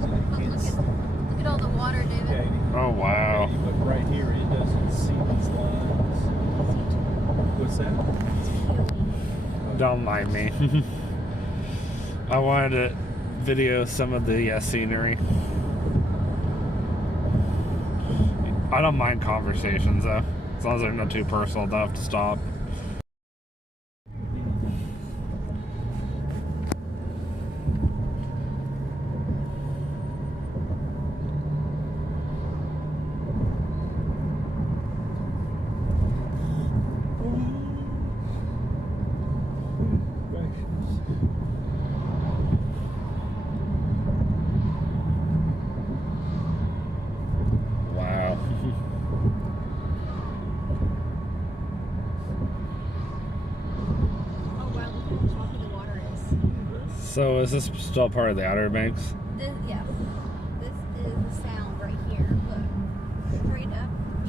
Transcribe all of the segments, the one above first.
Look at all the water, David. Katie. Oh, wow. Katie, but right here, it doesn't see these lines. What's that? Don't mind me. I wanted to video some of the scenery. I don't mind conversations though, as long as they're not too personal enough to stop. Wow. Oh wow, look how choppy the water is. So is this still part of the Outer Banks? Yeah. This is the sound right here. Look.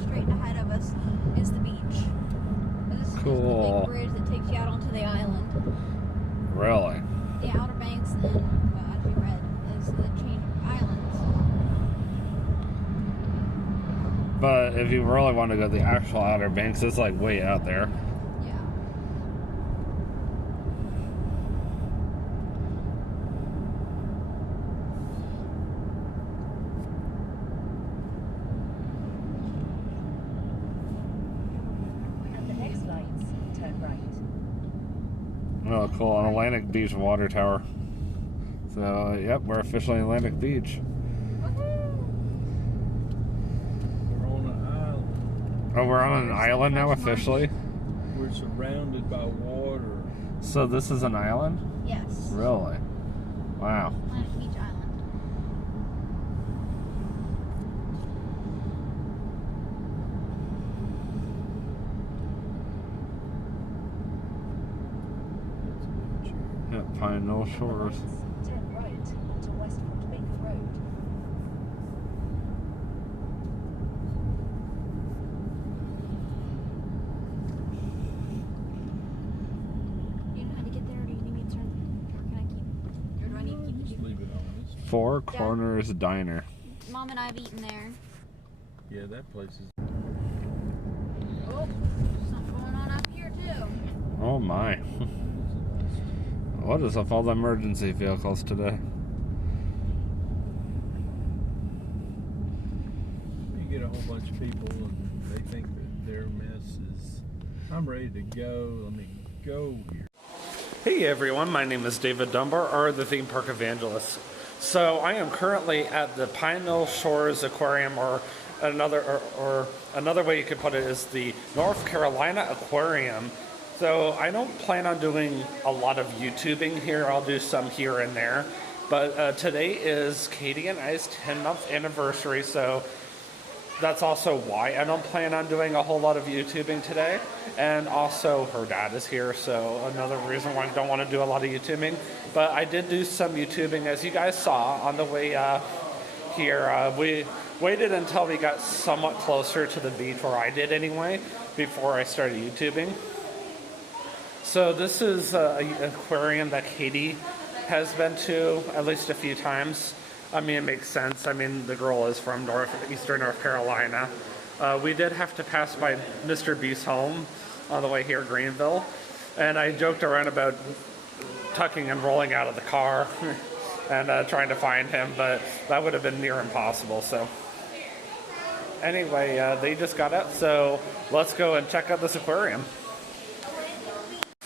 Straight ahead of us is the beach. And this is just Cool. the big bridge that takes you out onto the island. Really? The Outer Banks and, as we read, is the chain of islands. But if you really want to go to the actual Outer Banks, it's like way out there. Yeah. At the next lights, turn right. Oh, cool. An Atlantic Beach water tower. So, yep, we're officially in Atlantic Beach. We're on an island. Oh, we're on an island now officially? We're surrounded by water. So this is an island? Yes. Really? Wow. Atlantic Beach Island. Yep, Pine Knoll Shores. Turn right onto Westport Baker Road. Do you know how to get there, or do you need me to turn? Or can I keep? Or do I need to keep? Just leave it on. Four Corners Diner. Mom and I have eaten there. Yeah, that place is. Oh, something going on up here too. Oh my. What is up with all the emergency vehicles today? You get a whole bunch of people and they think that their mess is. I'm ready to go. Let me go here. Hey everyone, my name is David Dunbar, or the Theme Park Evangelist. So I am currently at the Pine Knoll Shores Aquarium, or another way you could put it is the North Carolina Aquarium. So I don't plan on doing a lot of YouTubing here. I'll do some here and there. But today is Katie and I's 10-month anniversary, so that's also why I don't plan on doing a whole lot of YouTubing today. And also her dad is here, so another reason why I don't want to do a lot of YouTubing. But I did do some YouTubing, as you guys saw on the way here. We waited until we got somewhat closer to the beach, or I did anyway, before I started YouTubing. So this is an aquarium that Katie has been to at least a few times. I mean, it makes sense. I mean, the girl is from eastern North Carolina. We did have to pass by Mr. Beast's home on the way here, Greenville. And I joked around about tucking and rolling out of the car and trying to find him, but that would have been near impossible. So anyway, they just got out, so let's go and check out this aquarium.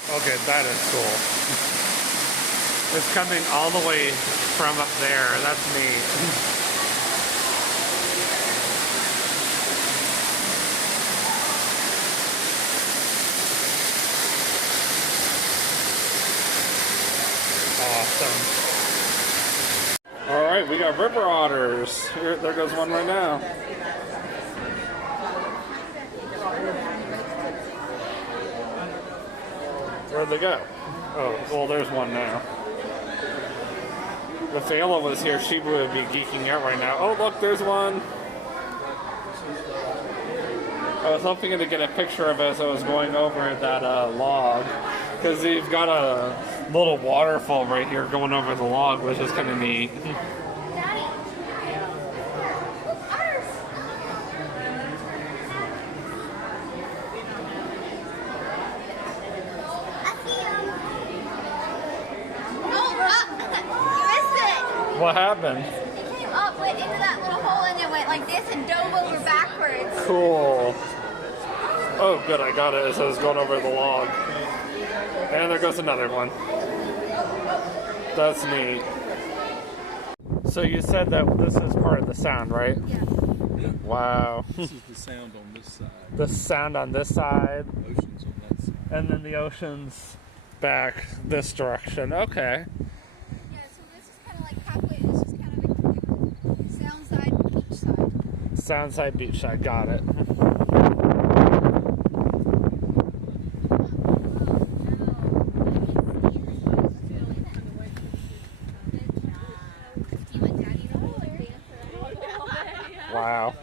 Okay, that is cool. It's coming all the way from up there. That's neat. Awesome. All right, we got river otters. Here, there goes one right now. Where'd they go? Oh, well, there's one now. If Ayla was here, she would be geeking out right now. Oh, look, there's one. I was hoping to get a picture of it as I was going over that log, because you've got a little waterfall right here going over the log, which is kind of neat. Daddy. What happened? He came up, went into that little hole, and then went like this and dove over backwards. Cool. Oh, good, I got it as I was going over the log. And there goes another one. That's neat. So you said that this is part of the sound, right? Yeah. Yeah. Wow. This is the sound on this side. The sound on this side, Ocean's on that side. and then the ocean's back this direction. Okay. Yeah, so this is kind of like halfway. This is kind of like sound side, beach side. Sound side, beach side. Got it. Wow.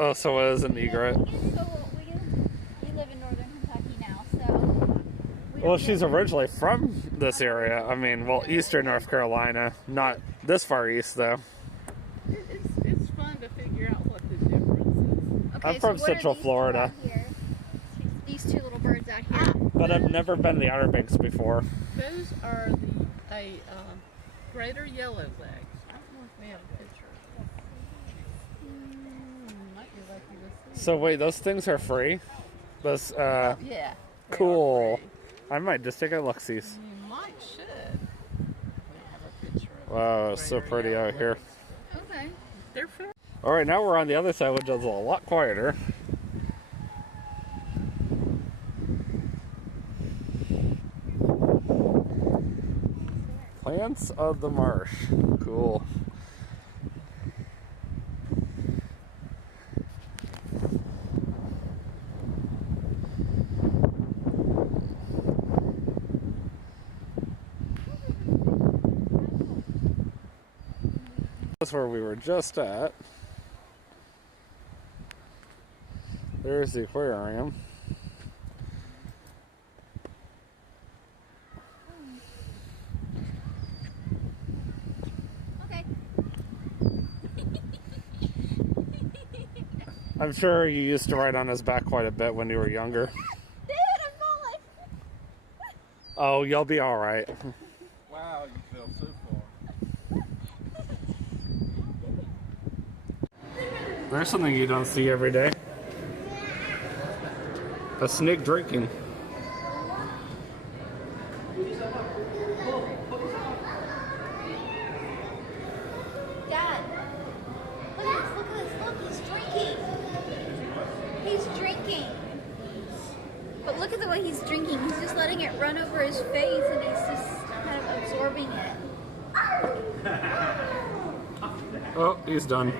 Oh, so it is an egret. We live in northern Kentucky now, so. Well, she's originally from this area. I mean, well, eastern North Carolina. Not this far east, though. It's fun to figure out what the difference is. Okay, I'm from what are Central these Florida. two out here? These two little birds out here. But I've never been to the Outer Banks before. Those are a greater yellow legs. I don't know if we have a picture. Might be lucky to see. So wait, those things are free? Those, Yeah. they cool. are free. I might just take a look-sees. You might should. We have a picture of Wow, it's so greater pretty yellow out here. legs. Okay. They're fair. All right, now we're on the other side, which is a lot quieter. Plants of the marsh. Cool. That's where we were just at. There's the aquarium. Okay. I'm sure you used to ride on his back quite a bit when you were younger. Dude, I'm falling. Oh, you'll be all right. Wow, you fell so far. There's something you don't see every day. A snake drinking. Dad, look at this, look, he's drinking. He's drinking. But look at the way he's drinking. He's just letting it run over his face and he's just kind of absorbing it. Oh, he's done.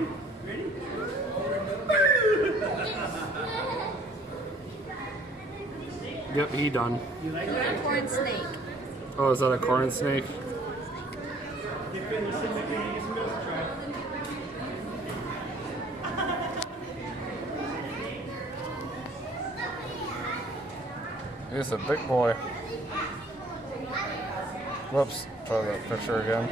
Yep, he done. Corn snake. Oh, is that a corn snake? He's a big boy. Whoops, try that picture again.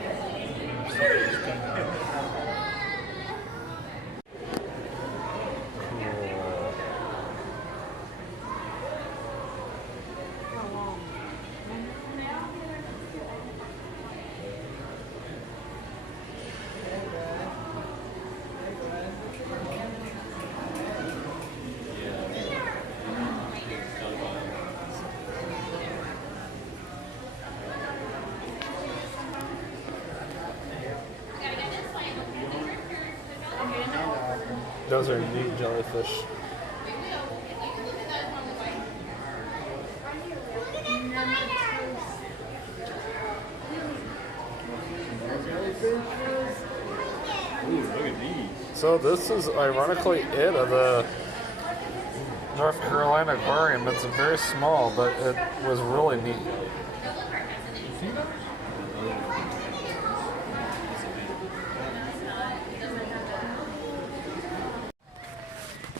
Those are neat jellyfish. Ooh, look at these. So this is ironically it of the North Carolina Aquarium. It's very small, but it was really neat.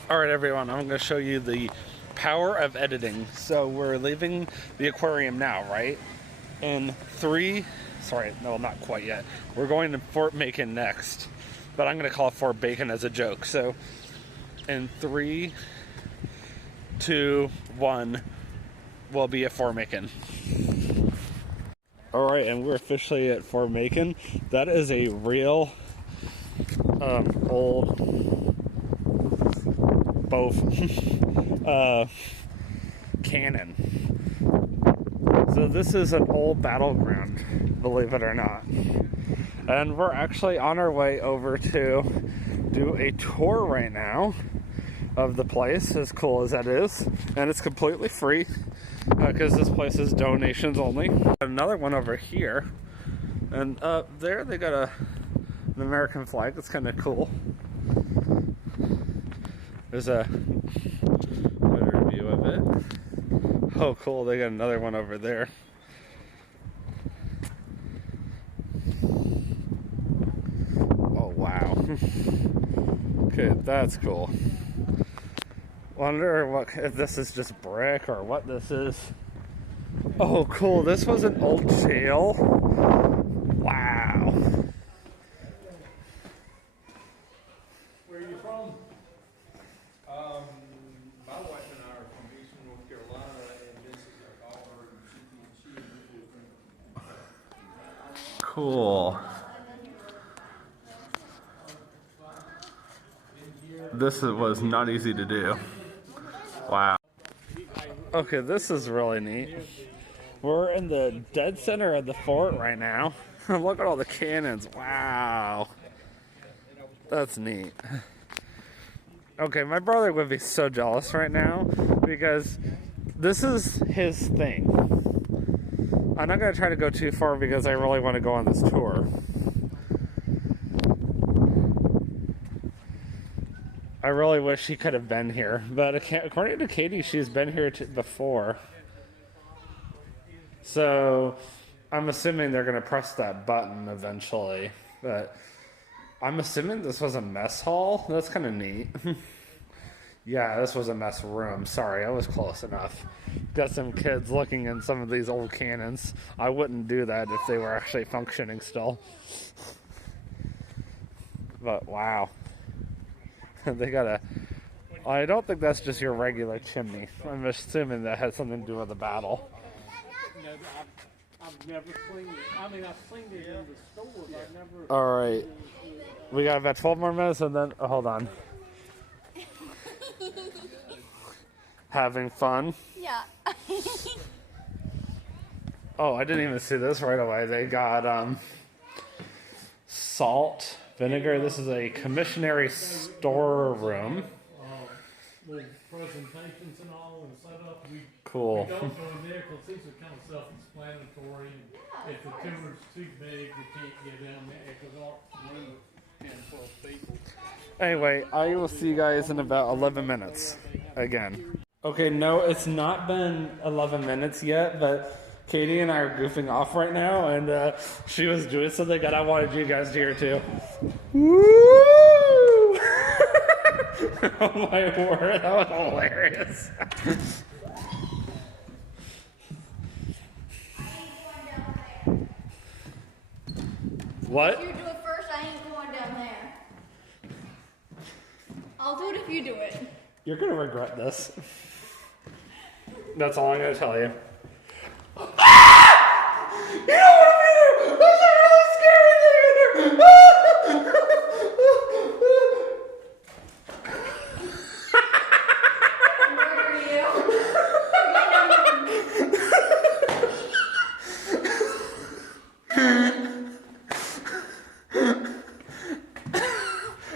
All right, everyone, I'm going to show you the power of editing. So we're leaving the aquarium now, right? In 3, sorry, no, not quite yet. We're going to Fort Macon next. but I'm going to call it Fort Bacon as a joke. So, in 3, 2, 1, we'll be at Fort Macon. All right, and we're officially at Fort Macon. That is a real old cannon. So this is an old battleground, believe it or not. And we're actually on our way over to do a tour right now of the place, as cool as that is. And it's completely free because this place is donations only. Another one over here. And up there they got an American flag. That's kind of cool. There's a better view of it. Oh, cool. They got another one over there. Oh, wow. Okay, that's cool. Wonder what if this is just brick or what this is. Oh, cool. This was an old jail. Wow. Where are you from? My wife and I are from Eastern North Carolina, and this is our daughter, and she Cool. This was not easy to do. Wow. Okay, this is really neat. We're in the dead center of the fort right now. Look at all the cannons. Wow. That's neat. Okay, my brother would be so jealous right now because this is his thing. I'm not going to try to go too far because I really want to go on this tour. I really wish he could have been here, but according to Katie, she's been here before. So I'm assuming they're going to press that button eventually, but I'm assuming this was a mess hall. That's kind of neat. Yeah, this was a mess room. Sorry, I was close enough. Got some kids looking in some of these old cannons. I wouldn't do that if they were actually functioning still. But wow. They got I don't think that's just your regular chimney. I'm assuming that has something to do with the battle. No, I've never cleaned it. I mean, I've cleaned it in the store, but I've never... Alright. We got about 12 more minutes and then... Oh, hold on. Having fun? Yeah. Oh, I didn't even see this right away. They got salt, vinegar. This is a commissionary storeroom. With presentations and all and set up. Cool. We don't go in there because these are kind of self-explanatory. And if the tour's too big, we can't get in there because all room is 10, 12 people. Anyway, I will see you guys in about 11 minutes again. Okay, no, it's not been 11 minutes yet, but Katie and I are goofing off right now, and she was doing something that I wanted you guys to hear too. Woo! Oh my word, that was hilarious. What? You do it first, I ain't going down there. I'll do it if you do it. You're gonna regret this. That's all I'm gonna tell you. Ah! You don't want to be there! That's a really scary thing in there!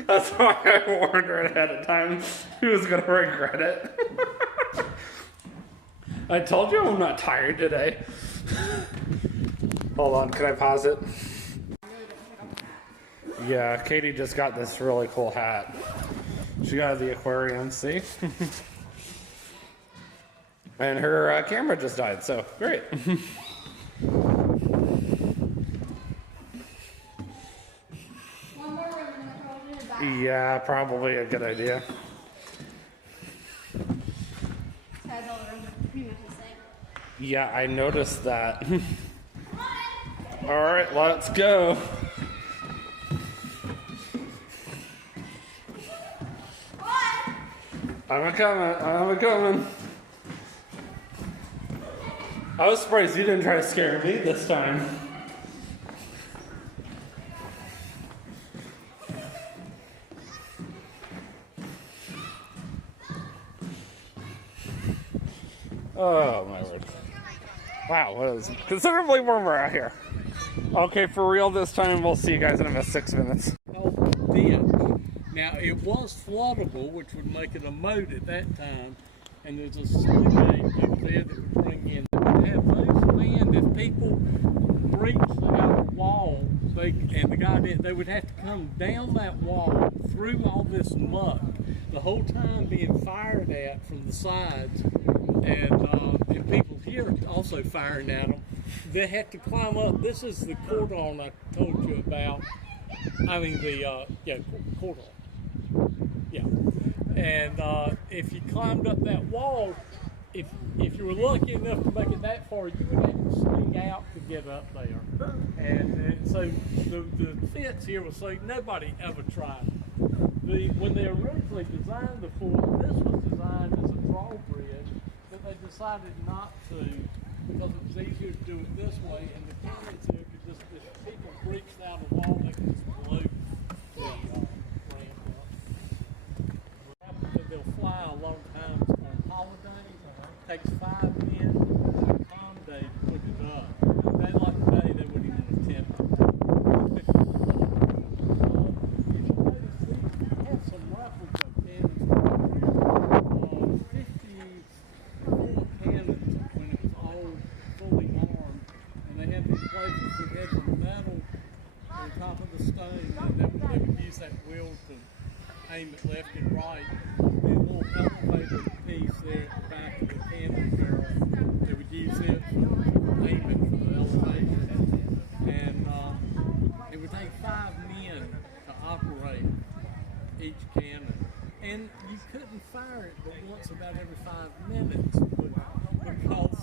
That's why I warned her ahead of time. She was gonna regret it. I told you I'm not tired today. Hold on, can I pause it? Yeah, Katie just got this really cool hat. She got the aquarium, see? And her camera just died, so great. One more room and then I told you to back. Yeah, probably a good idea. Has all the rooms are pretty much the same. Yeah, I noticed that. Alright, let's go. I'm a coming. I was surprised you didn't try to scare me this time. Oh my word. Wow, it was considerably warmer out here. Okay, for real this time, we'll see you guys in about 6 minutes. Ditch. Now, it was floodable, which would make it a moat at that time, and there's a sluice gate over there that would bring in. They would have those land, if people breached the outer wall, they would have to come down that wall through all this muck, the whole time being fired at from the sides, and people here also firing at them. They had to climb up. This is the cordon I told you about. I mean cordon. Yeah. And if you climbed up that wall, if you were lucky enough to make it that far, you would have to swing out to get up there. And so the fence here was so nobody ever tried. When they originally designed the fort, this was designed as a drawbridge, but they decided not to because it was easier to do it this way, and the cannons here could just, if people breached out a wall, they could just blow the ramp up. They'll fly a lot of times on holidays. It takes 5 men to accommodate to put it up. A day like today, they wouldn't even attempt it. You have some replica cannons. 54 cannons when it was all fully armed, and they had these places that had some metal on top of the stone, and they would use that wheel to aim it left and right. The little elevator piece there at the back of the cannon barrel, they would use it to aim it from the elevation. And it would take 5 men to operate each cannon. And you couldn't fire it but once about every 5 minutes because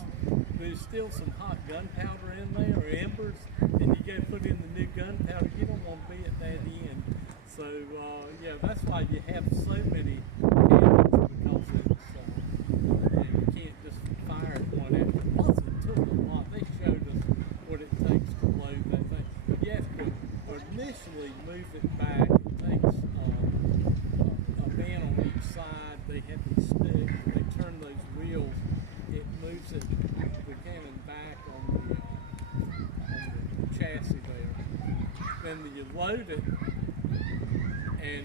there's still some hot gunpowder in there, or embers, and you got to put in the new gunpowder. You don't want to be at that end. So, yeah, that's why you have so many cannons, because it's, and you can't just fire it one after. Plus, it took a lot. They showed us what it takes to load that thing. But you have to initially move it back. It takes a man on each side. They have these sticks. They turn those wheels. It moves it, the cannon back on the chassis there. Then you load it, and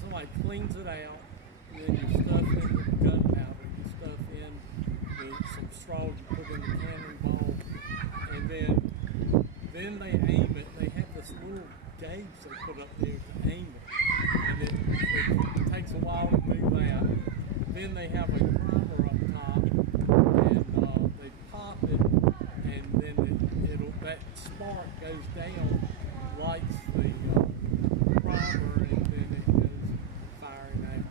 somebody cleans it out, and then you stuff in the gunpowder, you stuff in some straw you put in the cannonball, and then they aim it. They have this little gauge they put up there to aim it, and it takes a while to do that. Then they have a primer up top, and they pop it, and then that spark goes down, lights the primer, and then it goes firing out.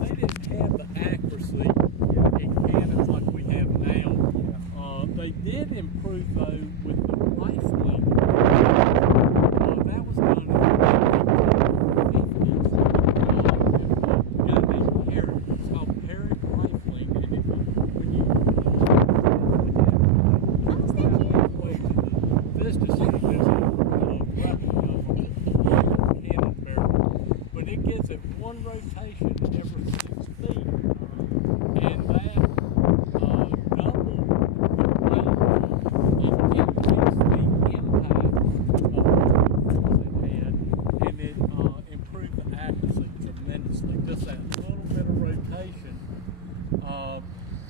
They didn't have the accuracy in cannons like we have now. They did improve though with the rifling. That was done in the 1950s. A guy named Herrick. It's called Herrick Rifling, and when you this just there's a replica of a cannon barrel, but it gives it one rotation every 6 feet, and that doubled the range. It increased the impact of the it had, and it improved the accuracy tremendously. Just that little bit of rotation,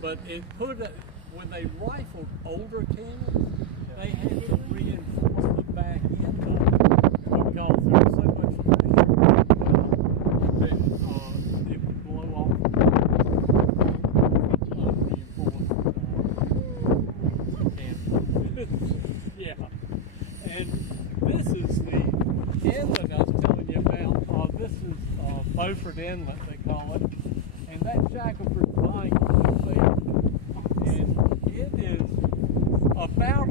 but it put it, when they rifled older cannons, they had to reinforce the back end of it because there was so much pressure that it would blow off cannon. Yeah. And this is the inlet I was telling you about. This is Beaufort Inlet, they call it. And that's Shackelford Pike up there. And it is about a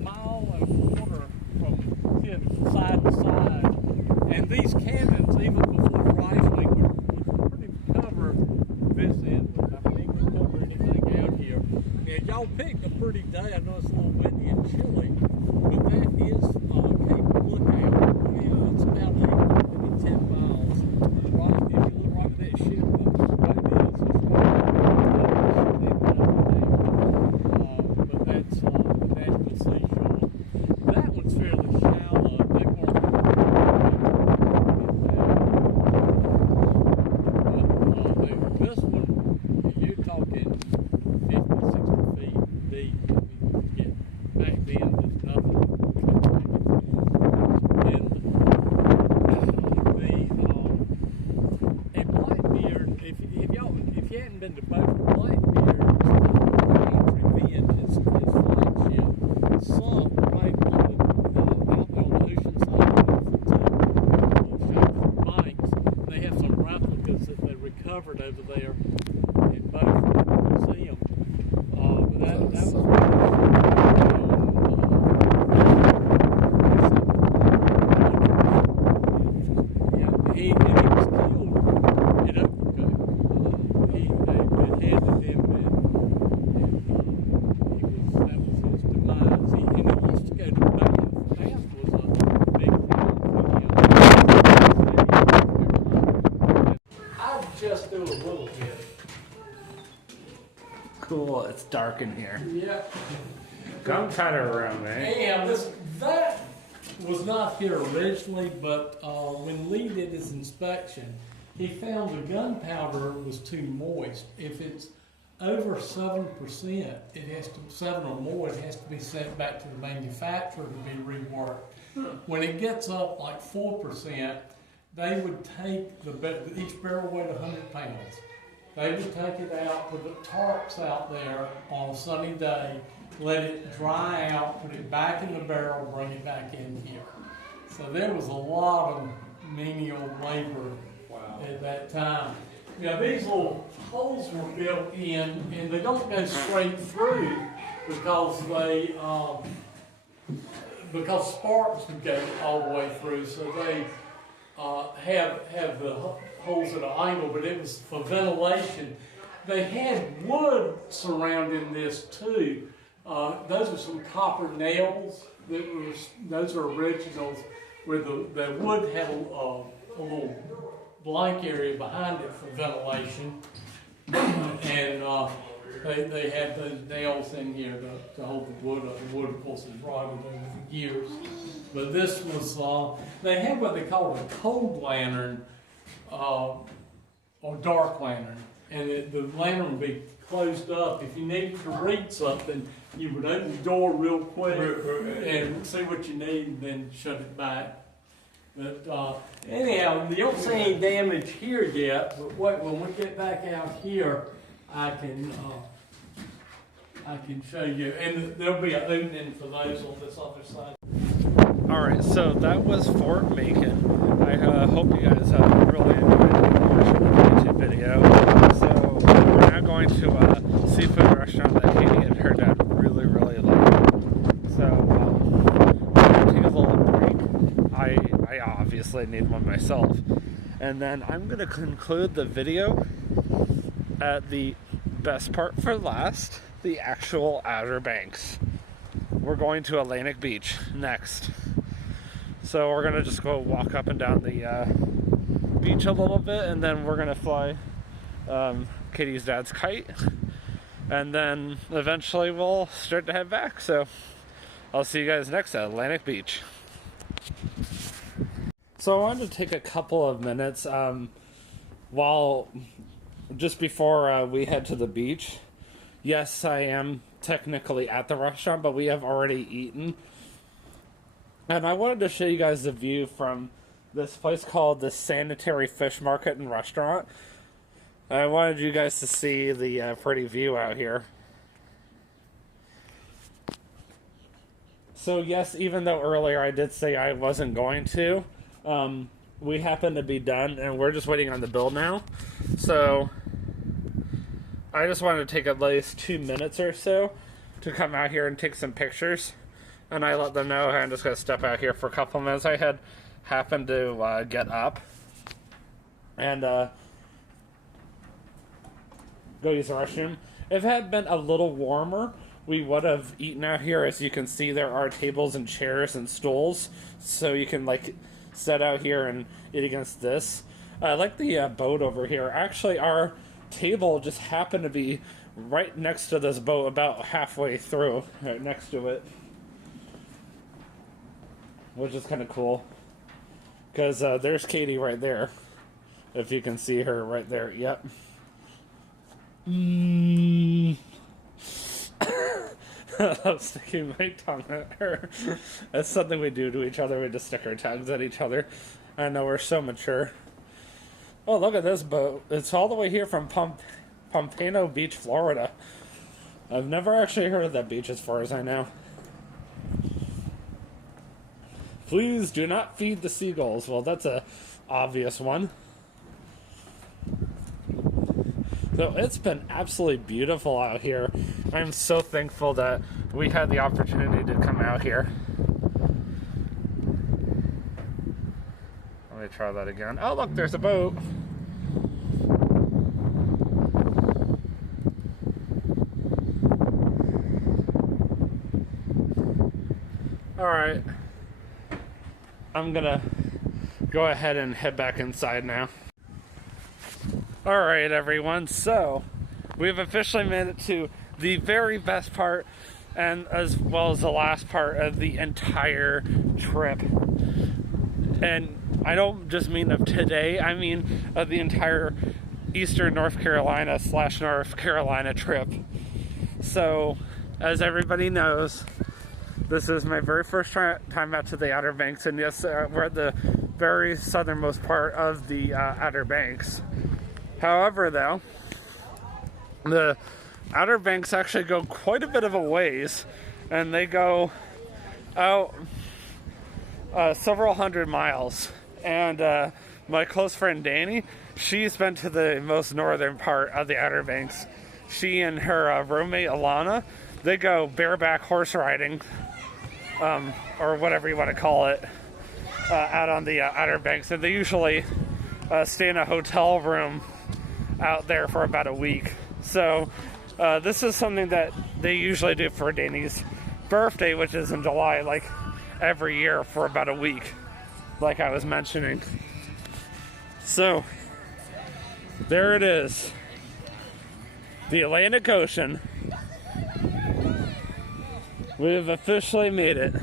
mile and a quarter from side to side. And these cannons, even before rifling, were pretty y'all picked a pretty day. I know it's a little windy and chilly, but that is Cape Lookout. It's about 8, maybe 10 miles. Right, if you look right at that ship, but that's the Nashville Seashore. That one's fairly shallow. They weren't. This one, you're talking 50, 60 feet deep. I mean, yeah, back then there's nothing. And Blackbeard, if you hadn't been to Beaufort, Blackbeard, Revenge, his flagship, sunk right out on the ocean side of Shatterford Banks. They have some replicas that they recovered over there in Beaufort Museum. But that was he was killed at Ocracoke. They beheaded him, and that was his demise. And he used to go to Bath. Bath was a big town for him. I'll just do a little bit. Cool, it's dark in here. Yeah. Gunpowder around, man. And that was not here originally, but when Lee did his inspection, he found the gunpowder was too moist. If it's over 7%, it has to 7 or more. It has to be sent back to the manufacturer to be reworked. When it gets up like 4%, they would take each barrel weighed 100 pounds. They would take it out, put the tarps out there on a sunny day, let it dry out, put it back in the barrel, bring it back in here. So there was a lot of menial labor at that time. Now these little holes were built in, and they don't go straight through because sparks would go all the way through. So they have the holes at an angle, but it was for ventilation. They had wood surrounding this too. Those are some copper nails. Those are originals, where the wood had a little blank area behind it for ventilation, and they had those nails in here to hold the wood up. The wood, of course, is rotted over the years. But this was, they had what they called a cold lantern, or dark lantern, and the lantern would be closed up. If you needed to read something, you would open the door real quick and see what you need, and then shut it back. But anyhow, you don't see any damage here yet. But when we get back out here, I can show you, and there'll be an opening for those on this other side. Alright, so that was Fort Macon. I hope you guys really enjoyed watching the YouTube video. So we're now going to a seafood restaurant that Katie and her dad really like. So we're going to take a little break. I obviously need one myself. And then I'm going to conclude the video at the best part for last, the actual Outer Banks. We're going to Atlantic Beach next. So we're going to just go walk up and down the beach a little bit, and then we're going to fly Katie's dad's kite. And then eventually we'll start to head back. So I'll see you guys next at Atlantic Beach. So I wanted to take a couple of minutes just before we head to the beach. Yes, I am technically at the restaurant, but we have already eaten. And I wanted to show you guys the view from this place called the Sanitary Fish Market and Restaurant. I wanted you guys to see the pretty view out here. So yes, even though earlier I did say I wasn't going to, we happen to be done, and we're just waiting on the bill now. So I just wanted to take at least 2 minutes or so to come out here and take some pictures. And I let them know I'm just going to step out here for a couple of minutes. I had happened to get up and go use the restroom. If it had been a little warmer, we would have eaten out here. As you can see, there are tables and chairs and stools, so you can like sit out here and eat against this. I like the boat over here. Actually, our table just happened to be right next to this boat, about halfway through, right next to it, which is kind of cool. Because there's Katie right there, if you can see her right there. Yep. I'm sticking my tongue at her. That's something we do to each other. We just stick our tongues at each other. I know, we're so mature. Oh, look at this boat. It's all the way here from Pompano Beach, Florida. I've never actually heard of that beach as far as I know. Please do not feed the seagulls. Well, that's a obvious one. So it's been absolutely beautiful out here. I'm so thankful that we had the opportunity to come out here. Let me try that again. Oh, look, there's a boat. Alright. I'm gonna go ahead and head back inside now. Alright everyone, so we've officially made it to the very best part, and as well as the last part of the entire trip. And I don't just mean of today, I mean of the entire Eastern North Carolina / North Carolina trip. So, as everybody knows, this is my very first time out to the Outer Banks, and yes, we're at the very southernmost part of the Outer Banks. However, though, the Outer Banks actually go quite a bit of a ways, and they go out several hundred miles. And my close friend Danny, she's been to the most northern part of the Outer Banks. She and her roommate Alana, they go bareback horse riding, or whatever you want to call it, out on the Outer Banks. And they usually stay in a hotel room out there for about a week. So this is something that they usually do for Danny's birthday, which is in July, like every year for about a week, like I was mentioning. So there it is, the Atlantic Ocean. We've officially made it.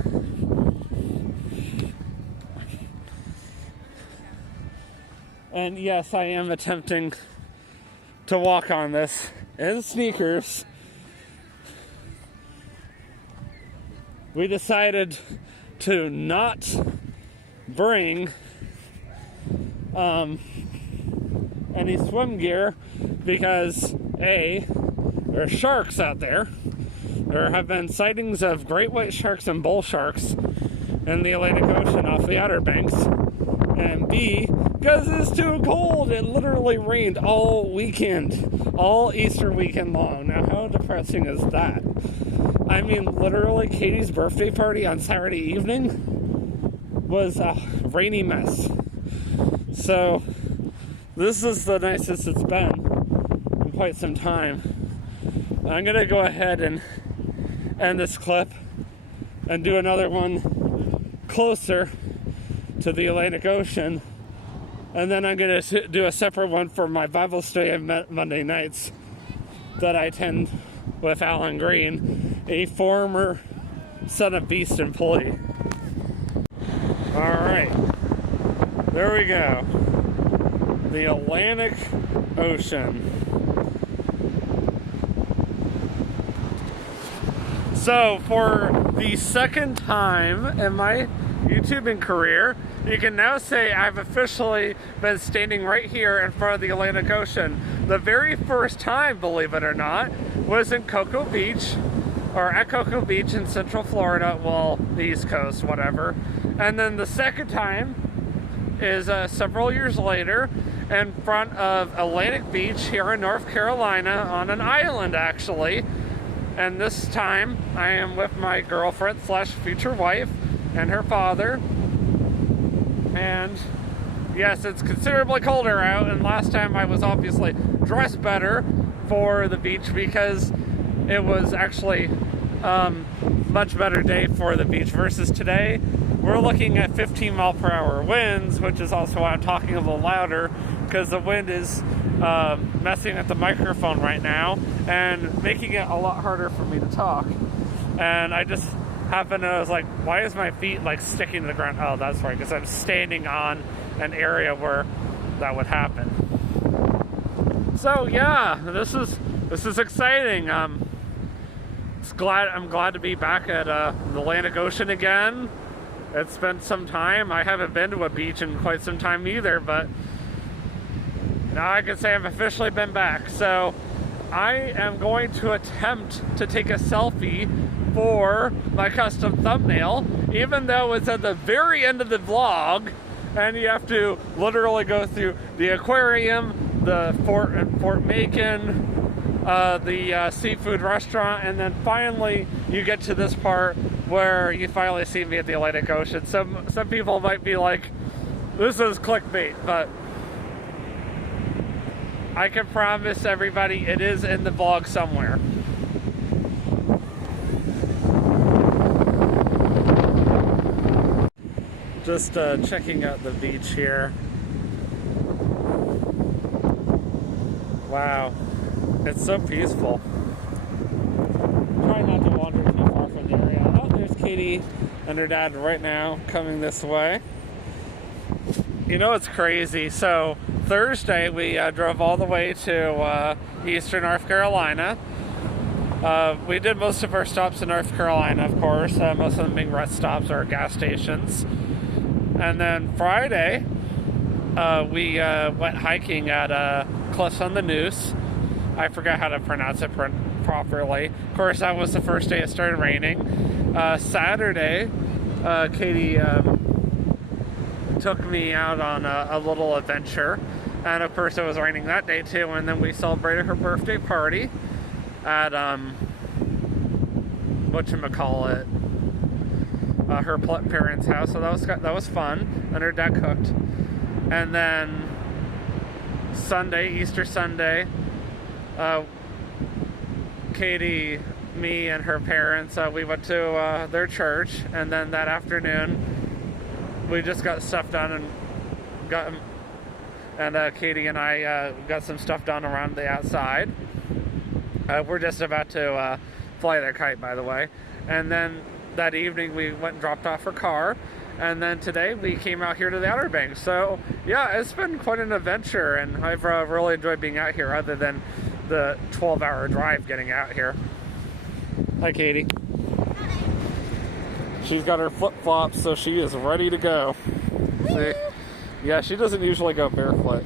And yes, I am attempting to walk on this in sneakers. We decided to not bring any swim gear because A, there are sharks out there. There have been sightings of great white sharks and bull sharks in the Atlantic Ocean off the Outer Banks. And B, because it's too cold. It literally rained all weekend, all Easter weekend long. Now, how depressing is that? I mean, literally, Katie's birthday party on Saturday evening was a rainy mess. So, this is the nicest it's been in quite some time. I'm going to go ahead and end this clip and do another one closer to the Atlantic Ocean. And then I'm going to do a separate one for my Bible study on Monday nights that I attend with Alan Green, a former Son of Beast employee. Alright, there we go. The Atlantic Ocean. So, for the second time in my YouTubing career, you can now say I've officially been standing right here in front of the Atlantic Ocean. The very first time, believe it or not, was in Cocoa Beach, or at Cocoa Beach in Central Florida, well, the East Coast, whatever. And then the second time is several years later in front of Atlantic Beach here in North Carolina, on an island actually. And this time I am with my girlfriend / future wife and her father. And yes, it's considerably colder out, and last time I was obviously dressed better for the beach because it was actually much better day for the beach versus today. We're looking at 15 mile per hour winds, which is also why I'm talking a little louder, because the wind is messing with the microphone right now and making it a lot harder for me to talk. And I just happened to, I was like, why is my feet like sticking to the ground? Oh, that's right, because I'm standing on an area where that would happen. So yeah, this is exciting. I'm glad to be back at the Atlantic Ocean again. It's been some time. I haven't been to a beach in quite some time either, but now I can say I've officially been back. So I am going to attempt to take a selfie for my custom thumbnail, even though it's at the very end of the vlog, and you have to literally go through the aquarium, the Fort Macon, the seafood restaurant, and then finally you get to this part where you finally see me at the Atlantic Ocean. Some people might be like, this is clickbait, but I can promise everybody it is in the vlog somewhere. Just checking out the beach here. Wow, it's so peaceful. Try not to wander too far from the area. Oh, there's Katie and her dad right now coming this way. You know, it's crazy. So Thursday we drove all the way to Eastern North Carolina. We did most of our stops in North Carolina, of course, most of them being rest stops or gas stations. And then Friday, we went hiking at Cliffs on the Neuse. I forgot how to pronounce it properly. Of course, that was the first day it started raining. Saturday, Katie took me out on a little adventure. And of course, it was raining that day too. And then we celebrated her birthday party at, whatchamacallit, her parents' house. So that was fun. And her dad cooked. And then Sunday, Easter Sunday, Katie, me, and her parents, we went to their church, and then that afternoon we just got stuff done and Katie and I got some stuff done around the outside. We're just about to fly their kite, by the way. And then that evening we went and dropped off her car. And then today we came out here to the Outer Banks. So yeah, it's been quite an adventure, and I've really enjoyed being out here, other than the 12-hour drive getting out here. Hi, Katie. She's got her flip-flops, so she is ready to go. See? Yeah, she doesn't usually go barefoot.